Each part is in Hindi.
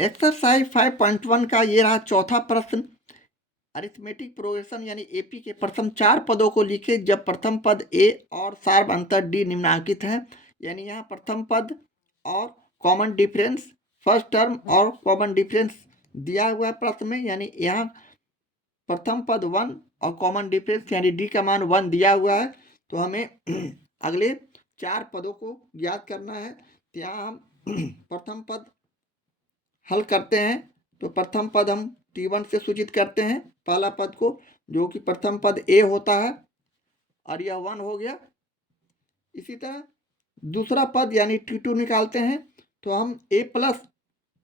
एक्सरसाइज 5.1 का ये रहा चौथा प्रश्न। अरिथमेटिक प्रोग्रेशन यानी एपी के प्रथम 4 पदों को लिखे जब प्रथम पद ए और सार्व अंतर डी निम्नांकित है। यानी यहाँ प्रथम पद और कॉमन डिफरेंस, फर्स्ट टर्म और कॉमन डिफरेंस दिया हुआ है प्रश्न में। यानी यहाँ प्रथम पद 1 और कॉमन डिफरेंस यानी डी का मान 1 दिया हुआ है। तो हमें अगले 4 पदों को ज्ञात करना है। तो यहाँ हम प्रथम पद हल करते हैं। तो प्रथम पद हम T1 से सूचित करते हैं पहला पद को, जो कि प्रथम पद A होता है और यह 1 हो गया। इसी तरह दूसरा पद यानी T2 निकालते हैं। तो हम A प्लस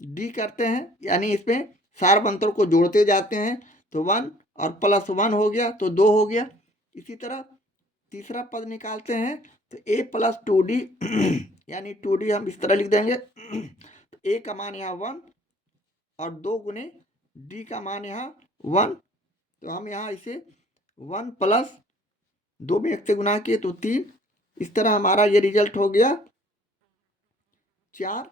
D करते हैं, यानी इसमें सार्व अंतर को जोड़ते जाते हैं। तो 1 और प्लस 1 हो गया तो 2 हो गया। इसी तरह तीसरा पद निकालते हैं तो A प्लस 2D यानी 2D हम इस तरह लिख देंगे। तो A का मान यहाँ 1 और 2 गुने D का मान यहाँ 1। तो हम यहाँ इसे 1 प्लस 2 में 1 से गुना किए तो 3। इस तरह हमारा ये रिजल्ट हो गया 4।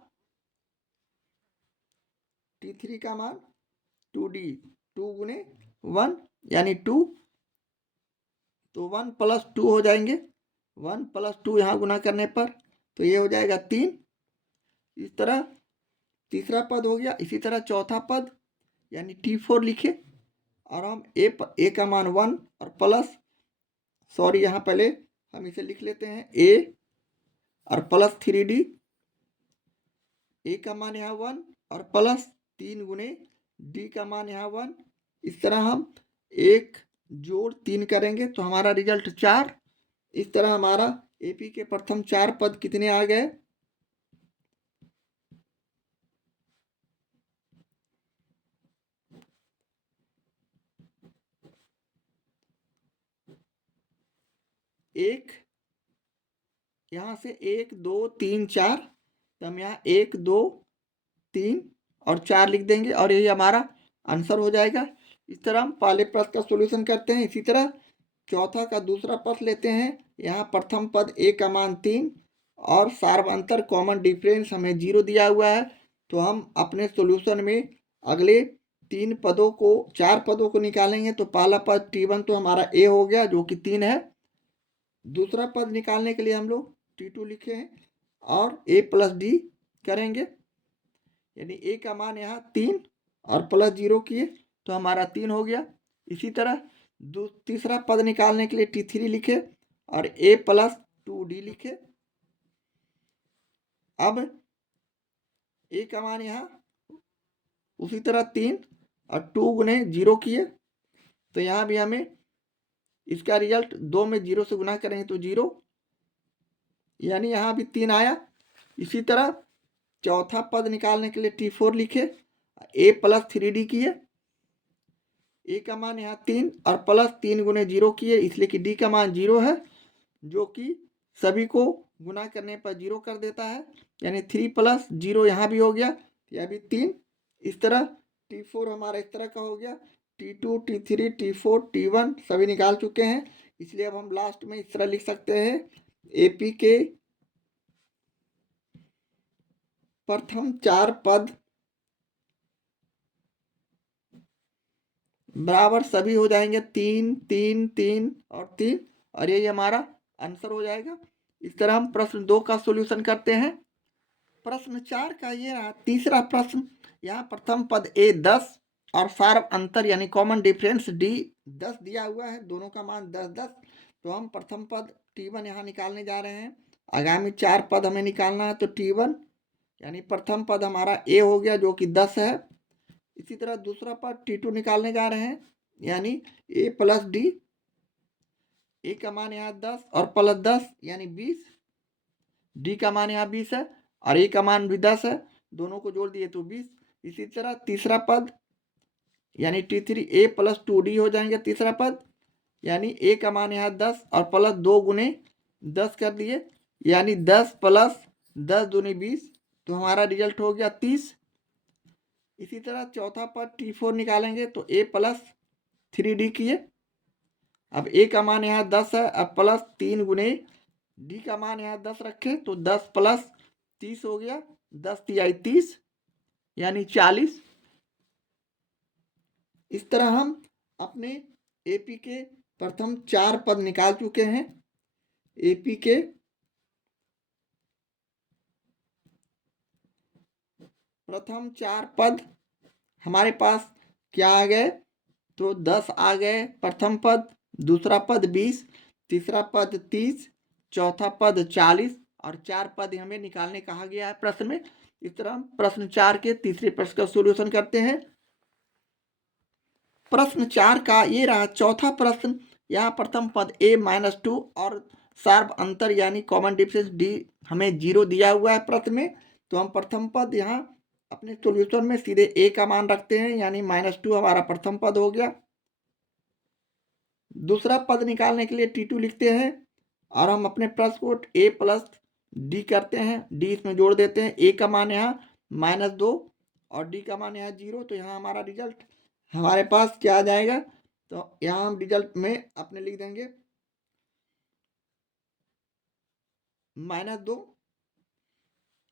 T3 का मान 2D 2 गुने 1 यानी 2। तो 1 प्लस 2 हो जाएंगे। 1 प्लस 2 यहाँ गुना करने पर तो ये हो जाएगा 3। इस तरह तीसरा पद हो गया। इसी तरह चौथा पद यानी T4 लिखे और हम ए का मान 1 और प्लस, सॉरी यहाँ पहले हम इसे लिख लेते हैं A और प्लस 3D। A का मान यहाँ 1 और प्लस 3 गुने D का मान यहाँ 1। इस तरह हम 1 जोड़ 3 करेंगे तो हमारा रिजल्ट 4। इस तरह हमारा एपी के प्रथम 4 पद कितने आ गए? एक, यहाँ से 1 2 3 4, तो हम यहाँ 1 2 3 और 4 लिख देंगे और यही हमारा आंसर हो जाएगा। इस तरह हम पहले प्रश्न का सॉल्यूशन करते हैं। इसी तरह चौथा का दूसरा प्रश्न लेते हैं। यहाँ प्रथम पद ए का मान 3 और सार्वंतर कॉमन डिफरेंस हमें 0 दिया हुआ है। तो हम अपने सॉल्यूशन में अगले 3 पदों को 4 पदों को निकालेंगे। तो पहला पद T1 तो हमारा ए हो गया जो कि 3 है। दूसरा पद निकालने के लिए हम लोग T2 लिखे हैं और ए प्लस डी करेंगे। यानी ए का मान यहाँ 3 और प्लस 0 किए तो हमारा 3 हो गया। इसी तरह तीसरा पद निकालने के लिए T3 लिखे और ए प्लस 2D लिखे। अब ए का मान यहाँ उसी तरह 3 और 2 गुने 0 किए तो यहाँ भी हमें इसका रिजल्ट 2 में 0 से गुना करेंगे तो 0, यानी यहाँ भी 3 आया। इसी तरह चौथा पद निकालने के लिए T4 लिखे, ए प्लस 3D किए। ए का मान यहाँ 3 और प्लस 3 गुने 0 किए, इसलिए कि डी का मान 0 है जो कि सभी को गुना करने पर 0 कर देता है। यानी 3 प्लस 0 यहाँ भी हो गया, यह भी 3। इस तरह T4 हमारा इस तरह का हो गया। T2 T3 T4 T1 सभी निकाल चुके हैं, इसलिए अब हम लास्ट में इस तरह लिख सकते हैं एपी के प्रथम 4 पद बराबर सभी हो जाएंगे 3 3 3 और 3, और यही हमारा आंसर हो जाएगा। इस तरह हम प्रश्न 2 का सॉल्यूशन करते हैं। प्रश्न 4 का ये रहा तीसरा प्रश्न। यहाँ प्रथम पद ए 10 और सार्व अंतर यानी कॉमन डिफरेंस डी 10 दिया हुआ है, दोनों का मान 10 10। तो हम प्रथम पद T1 यहाँ निकालने जा रहे हैं। आगामी 4 पद हमें निकालना है। तो T1 यानी प्रथम पद हमारा ए हो गया जो कि 10 है। इसी तरह दूसरा पद T2 निकालने जा रहे हैं, यानी ए प्लस डी। ए का मान यहाँ 10 और प्लस 10 यानी 20। डी का मान यहाँ 20 है और ए का मान भी 10 है, दोनों को जोड़ दिए तो 20। इसी तरह तीसरा पद यानी T3 ए प्लस 2D हो जाएंगे तीसरा पद, यानी ए का मान यहाँ 10 और प्लस 2 गुने 10 कर दिए, यानी 10 प्लस 10 दूनी 20। तो हमारा रिजल्ट हो गया 30। इसी तरह चौथा पद T4 निकालेंगे तो ए प्लस 3D किए। अब ए का मान यहाँ 10 है, अब प्लस 3 गुने डी का मान यहाँ 10 रखे तो 10 प्लस 30 हो गया, 10 तिहाई 30। यानी 40। इस तरह हम अपने एपी के प्रथम 4 पद निकाल चुके हैं। एपी के प्रथम 4 पद हमारे पास क्या आ गए, तो 10 आ गए प्रथम पद, दूसरा पद 20, तीसरा पद 30, चौथा पद 40 और 4 पद हमें निकालने कहा गया है प्रश्न में। इस तरह हम प्रश्न 4 के तीसरे प्रश्न का सॉल्यूशन करते हैं। प्रश्न 4 का ये रहा चौथा प्रश्न। यहाँ प्रथम पद a-2 और सार्व अंतर यानी कॉमन डिफरेंस d हमें 0 दिया हुआ है प्रश्न में। तो हम प्रथम पद यहाँ अपने सॉल्यूशन में सीधे a का मान रखते हैं, यानी -2 हमारा प्रथम पद हो गया। दूसरा पद निकालने के लिए T2 लिखते हैं और हम अपने प्रश्न को a प्लस डी करते हैं, d इसमें जोड़ देते हैं। a का मान यहाँ -2 और d का मान यहाँ 0। तो यहाँ हमारा रिजल्ट हमारे पास क्या आ जाएगा, तो यहाँ हम रिजल्ट में अपने लिख देंगे -2।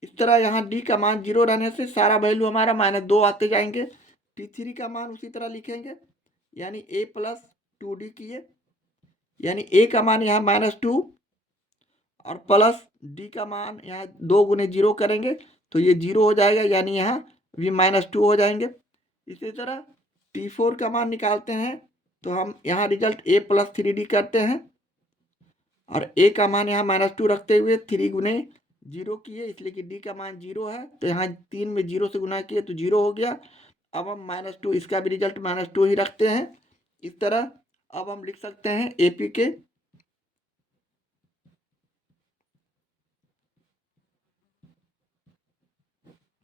इस तरह यहाँ d का मान 0 रहने से सारा वैल्यू हमारा -2 आते जाएंगे। T3 का मान उसी तरह लिखेंगे, यानी a प्लस 2d किए, यानी a का मान यहाँ -2 और प्लस d का मान यहाँ 2 गुने 0 करेंगे तो ये 0 हो जाएगा, यानी यहाँ भी -2 हो जाएंगे। इसी तरह T4 का मान निकालते हैं तो हम यहाँ रिजल्ट a प्लस 3d करते हैं और a का मान यहाँ -2 रखते हुए 3 गुने 0 किए, इसलिए कि d का मान 0 है। तो यहाँ 3 में 0 से गुना किए तो 0 हो गया। अब हम -2 इसका भी रिजल्ट -2 ही रखते हैं। इस तरह अब हम लिख सकते हैं एपी के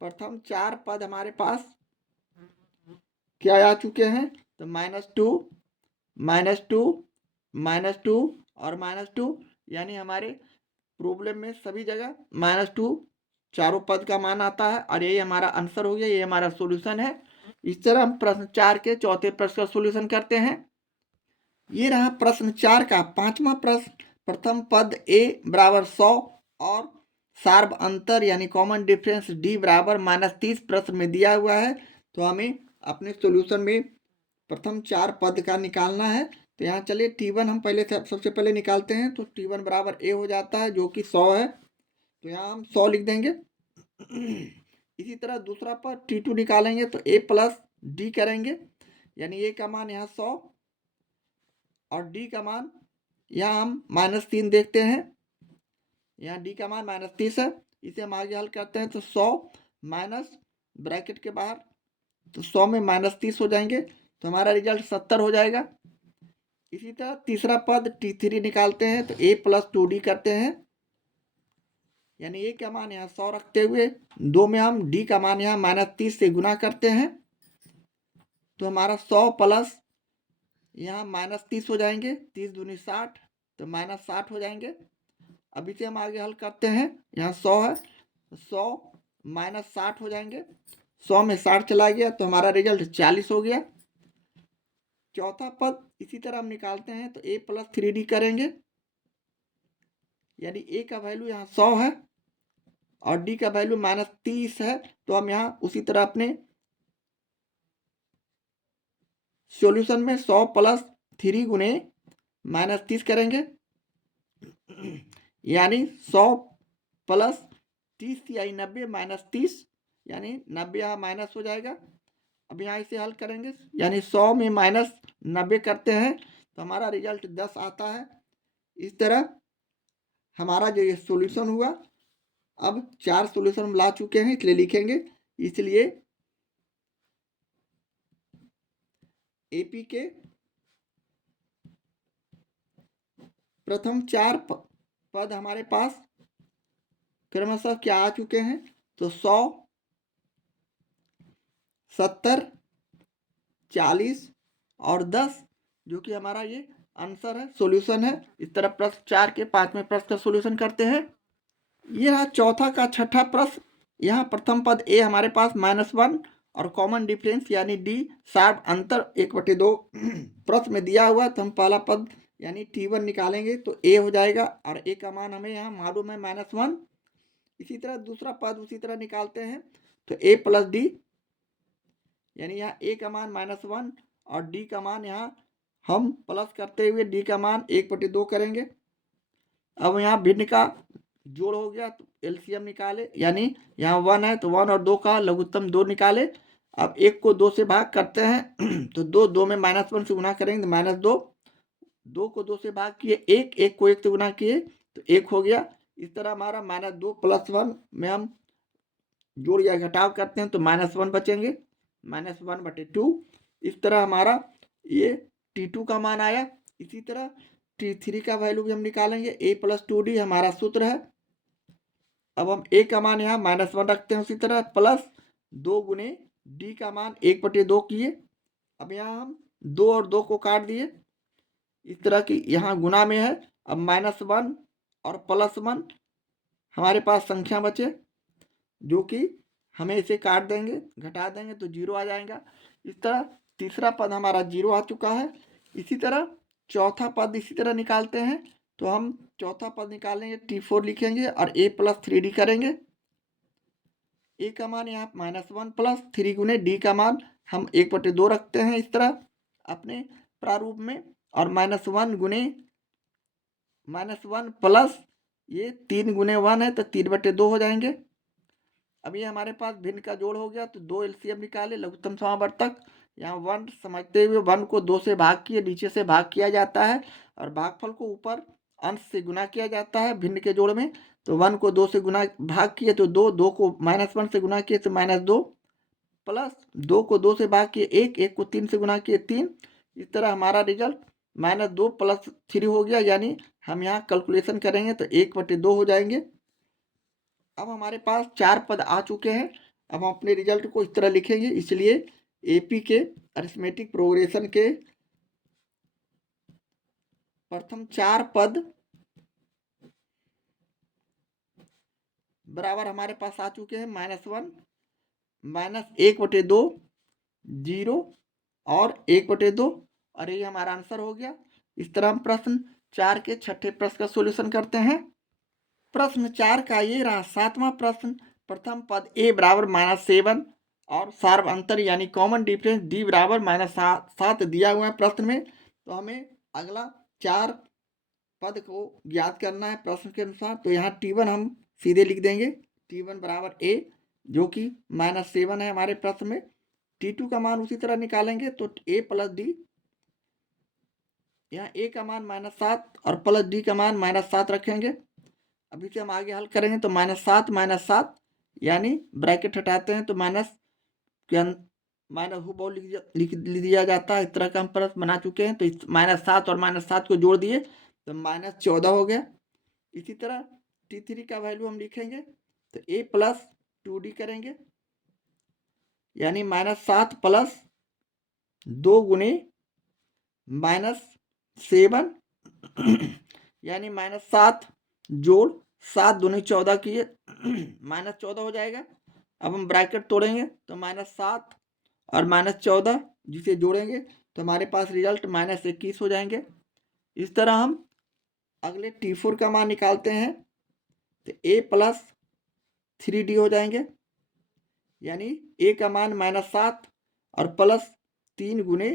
प्रथम 4 पद हमारे पास क्या आ चुके हैं, तो -2 -2 और -2, यानी हमारे प्रॉब्लम में सभी जगह -2 चारों पद का मान आता है और यही हमारा आंसर हो गया, ये हमारा सॉल्यूशन है। इस तरह हम प्रश्न 4 के चौथे प्रश्न का सॉल्यूशन करते हैं। ये रहा प्रश्न 4 का पांचवा प्रश्न। प्रथम पद a बराबर 100 और सार्व अंतर यानी कॉमन डिफरेंस d बराबर -30 प्रश्न में दिया हुआ है। तो हमें अपने सॉल्यूशन में प्रथम 4 पद का निकालना है। तो यहाँ चलिए T1 हम पहले सबसे पहले निकालते हैं। तो T1 बराबर a हो जाता है जो कि 100 है, तो यहाँ हम 100 लिख देंगे। इसी तरह दूसरा पद T2 निकालेंगे तो a प्लस डी करेंगे, यानी a का मान यहाँ 100 और d का मान यहाँ हम -3 देखते हैं, यहाँ d का मान -30 है। इसे हम आगे हल करते हैं तो 100 माइनस ब्रैकेट के बाहर, तो 100 में -30 हो जाएंगे तो हमारा रिजल्ट 70 हो जाएगा। इसी तरह तीसरा पद T3 निकालते हैं तो a प्लस 2d करते हैं, यानी a का मान यहाँ 100 रखते हुए 2 में हम d का मान यहाँ -30 से गुना करते हैं तो हमारा 100 प्लस यहाँ -30 हो जाएंगे, 30 दूनी 60 तो -60 हो जाएंगे। अब इसे हम आगे हल करते हैं, यहाँ 100 है, 100 -60 हो जाएंगे, 100 में 60 चला गया तो हमारा रिजल्ट 40 हो गया। चौथा पद इसी तरह हम निकालते हैं तो a प्लस 3d करेंगे, यानी a का वैल्यू यहाँ 100 है और d का वैल्यू -30 है। तो हम यहाँ उसी तरह अपने सॉल्यूशन में 100 प्लस 3 गुने -30 करेंगे, यानी 100 प्लस 30 यानी 90 -30, यानी 90 यहाँ माइनस हो जाएगा। अब यहाँ इसे हल करेंगे, यानी 100 में -90 करते हैं तो हमारा रिजल्ट 10 आता है। इस तरह हमारा जो ये सॉल्यूशन हुआ, अब 4 सॉल्यूशन हम ला चुके हैं इसलिए लिखेंगे, इसलिए एपी के प्रथम 4 पद हमारे पास क्रमशः क्या आ चुके हैं, तो 100, 70, 40 और 10, जो कि हमारा ये आंसर है, सॉल्यूशन है। इस तरह प्रश्न 4 के 5वें प्रश्न का सॉल्यूशन करते हैं। ये रहा चौथा का छठा प्रश्न। यहाँ प्रथम पद a हमारे पास -1 और कॉमन डिफरेंस यानी d सार्व अंतर 1/2 प्रश्न में दिया हुआ, तो हम पहला पद यानी T1 निकालेंगे तो a हो जाएगा और a का मान हमें यहाँ मालूम है -1। इसी तरह दूसरा पद उसी तरह निकालते हैं तो a प्लस डी यानी यहाँ a का मान -1 और d का मान यहाँ हम प्लस करते हुए d का मान 1/2 करेंगे। अब यहाँ भिन्न का जोड़ हो गया तो एलसीएम निकाले, यानी यहाँ 1 है तो 1 और 2 का लघुत्तम 2 निकाले। अब 1 को 2 से भाग करते हैं तो 2 में -1 से गुना करेंगे तो -2, 2 को 2 से भाग किए 1, 1 को 1 से गुना किए तो 1 हो गया। इस तरह हमारा -2 + 1 में हम जोड़ या घटाव करते हैं तो -1 बचेंगे, -1/2। इस तरह हमारा ये T2 का मान आया। इसी तरह T3 का वैल्यू भी हम निकालेंगे। a + 2d हमारा सूत्र है। अब हम a का मान यहाँ -1 रखते हैं, उसी तरह प्लस 2 गुने d का मान 1/2 किए। अब यहाँ हम 2 और 2 को काट दिए, इस तरह की यहाँ गुना में है। अब -1 और +1 हमारे पास संख्या बचे, जो कि हमें इसे काट देंगे, घटा देंगे तो 0 आ जाएगा। इस तरह तीसरा पद हमारा 0 आ चुका है। इसी तरह चौथा पद इसी तरह निकालते हैं, तो हम चौथा पद निकालेंगे, T4 लिखेंगे और a + 3d करेंगे। a का मान यहाँ -1 + 3 गुने d का मान हम 1/2 रखते हैं इस तरह अपने प्रारूप में, और -1 गुने -1 प्लस ये 3 गुने 1 है तो 3/2 हो जाएंगे। अब ये हमारे पास भिन्न का जोड़ हो गया तो 2 एलसीएम निकाले, लघुत्तम समावर्तक। यहाँ 1 समझते हुए 1 को 2 से भाग किए, नीचे से भाग किया जाता है और भागफल को ऊपर अंश से गुना किया जाता है भिन्न के जोड़ में। तो 1 को 2 से गुना भाग किए तो 2, 2 को -1 से गुना किए तो -2, प्लस 2 को 2 से भाग किए 1, 1 को 3 से गुना किए 3। इस तरह हमारा रिजल्ट -2 + 3 हो गया, यानी हम यहाँ कैलकुलेशन करेंगे तो 1/2 हो जाएंगे। अब हमारे पास 4 पद आ चुके हैं। अब हम अपने रिजल्ट को इस तरह लिखेंगे, इसलिए एपी के अरिथमेटिक प्रोग्रेशन के प्रथम 4 पद बराबर हमारे पास आ चुके हैं -1, -1/2, 0 और 1/2, और ये हमारा आंसर हो गया। इस तरह हम प्रश्न 4 के छठे प्रश्न का सॉल्यूशन करते हैं। प्रश्न 4 का ये रहा 7वां प्रश्न। प्रथम पद a बराबर -7 और सार्व अंतर यानी कॉमन डिफरेंस d बराबर -7 दिया हुआ है प्रश्न में। तो हमें अगला 4 पद को ज्ञात करना है प्रश्न के अनुसार। तो यहाँ T1 हम सीधे लिख देंगे, T1 बराबर a, जो कि -7 है हमारे प्रश्न में। T2 का मान उसी तरह निकालेंगे तो a + d, यहाँ a का मान -7 और प्लस d का मान -7 रखेंगे। अभी से हम आगे हल करेंगे तो -7 -7, यानी ब्रैकेट हटाते हैं तो माइनस के माइनस हु बहु लिख दिया जाता है। इस तरह का हम प्रश्न बना चुके हैं। तो इस -7 और -7 को जोड़ दिए तो -14 हो गया। इसी तरह T3 का वैल्यू हम लिखेंगे तो a + 2d करेंगे, यानी -7 + 2 गुने -7 यानी -7 जोड़ 7 दूनी 14 किए -14 हो जाएगा। अब हम ब्रैकेट तोड़ेंगे तो -7 और -14 जिसे जोड़ेंगे तो हमारे पास रिजल्ट -21 हो जाएंगे। इस तरह हम अगले T4 का मान निकालते हैं तो a + 3d हो जाएंगे, यानी a का मान -7 और प्लस 3 गुने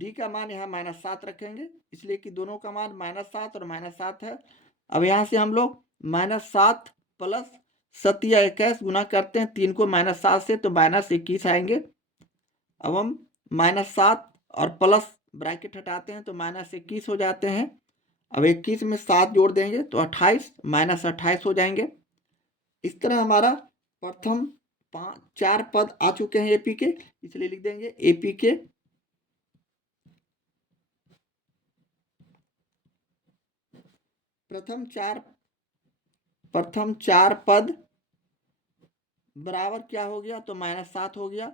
d का मान यहाँ -7 रखेंगे, इसलिए कि दोनों का मान -7 और -7 है। अब यहाँ से हम लोग -7 प्लस 7 या 21 गुना करते हैं 3 को -7 से तो -21 आएंगे। अब हम -7 और प्लस ब्रैकेट हटाते हैं तो -21 हो जाते हैं। अब 21 में 7 जोड़ देंगे तो 28 -28 हो जाएंगे। इस तरह हमारा प्रथम 4 पद आ चुके हैं एपी के, इसलिए लिख देंगे एपी के प्रथम 4 पद बराबर क्या हो गया तो -7 हो गया,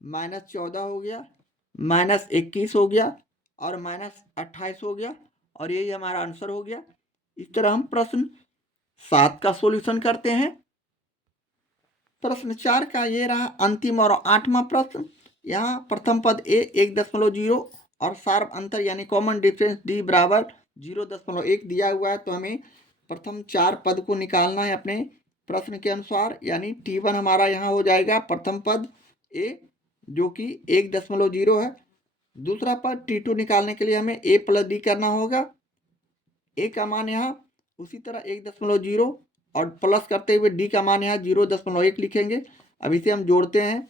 -14 हो गया, -21 हो गया और -28 हो गया, और यही हमारा आंसर हो गया। इस तरह हम प्रश्न 7 का सॉल्यूशन करते हैं। प्रश्न 4 का ये रहा अंतिम और 8वां प्रश्न। यहाँ प्रथम पद a 1.0 और सार्व अंतर यानी कॉमन डिफरेंस d बराबर 0.1 दिया हुआ है। तो हमें प्रथम 4 पद को निकालना है अपने प्रश्न के अनुसार, यानी T1 हमारा यहाँ हो जाएगा प्रथम पद a जो कि 1.0 है। दूसरा पद T2 निकालने के लिए हमें A प्लस D करना होगा। A का मान यहाँ उसी तरह 1.0 और प्लस करते हुए D का मान यहाँ 0.1 लिखेंगे। अब इसे हम जोड़ते हैं।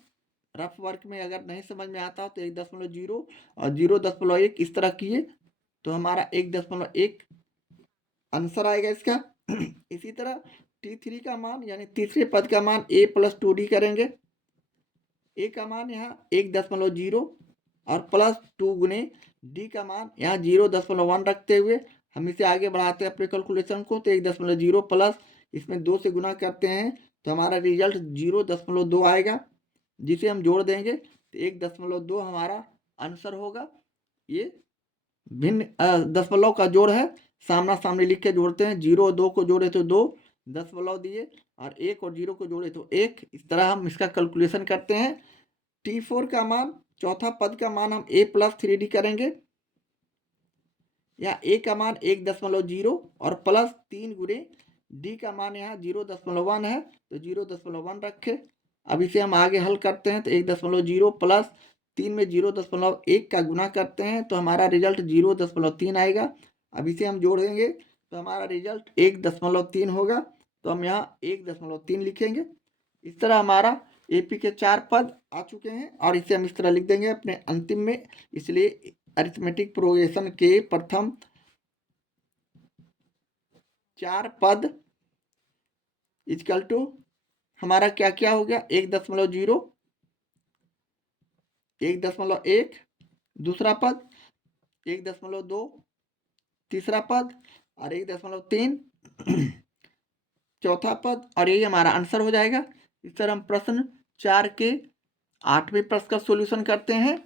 रफ वर्क में अगर नहीं समझ में आता हो तो 1.0 और 0.1 इस तरह किए तो हमारा 1.1 आंसर आएगा इसका। इसी तरह T3 का मान यानी तीसरे पद का मान A प्लस 2D करेंगे। A का मान यहाँ 1.0 और प्लस 2 गुने D का मान यहाँ 0.1 रखते हुए हम इसे आगे बढ़ाते हैं अपने कैलकुलेशन को। तो 1.0 प्लस इसमें 2 से गुना करते हैं तो हमारा रिजल्ट 0.2 आएगा, जिसे हम जोड़ देंगे तो 1.2 हमारा आंसर होगा। ये भिन्न दशमलव का जोड़ है, सामना सामने लिख के जोड़ते हैं। 0 और 2 को जोड़े तो 2 दशमलव दिए और 1 और 0 को जोड़े तो 1। इस तरह हम इसका कैलकुलेशन करते हैं। T4 का मान चौथा पद का मान हम A प्लस 3D करेंगे। या A का मान 1.0 और प्लस 3 गुने D का मान यहाँ 0.1 है तो 0.1 रखे। अब इसे हम आगे हल करते हैं तो 1.0 प्लस 3 में 0.1 का गुना करते हैं तो हमारा रिजल्ट 0.3 आएगा। अब इसे हम जोड़ेंगे तो हमारा रिजल्ट 1.3 होगा। तो हम यहाँ 1.3 लिखेंगे। इस तरह हमारा AP के 4 पद आ चुके हैं और इसे हम इस तरह लिख देंगे अपने अंतिम में। इसलिए अरिथमेटिक प्रोग्रेशन के प्रथम 4 पद इक्वल टू हमारा क्या क्या हो गया, 1.0, 1.1, दूसरा पद 1.2, तीसरा पद और 1.3 चौथा पद, और यही हमारा आंसर हो जाएगा। इस तरह हम प्रश्न 4 के 8वें प्रश्न का सॉल्यूशन करते हैं।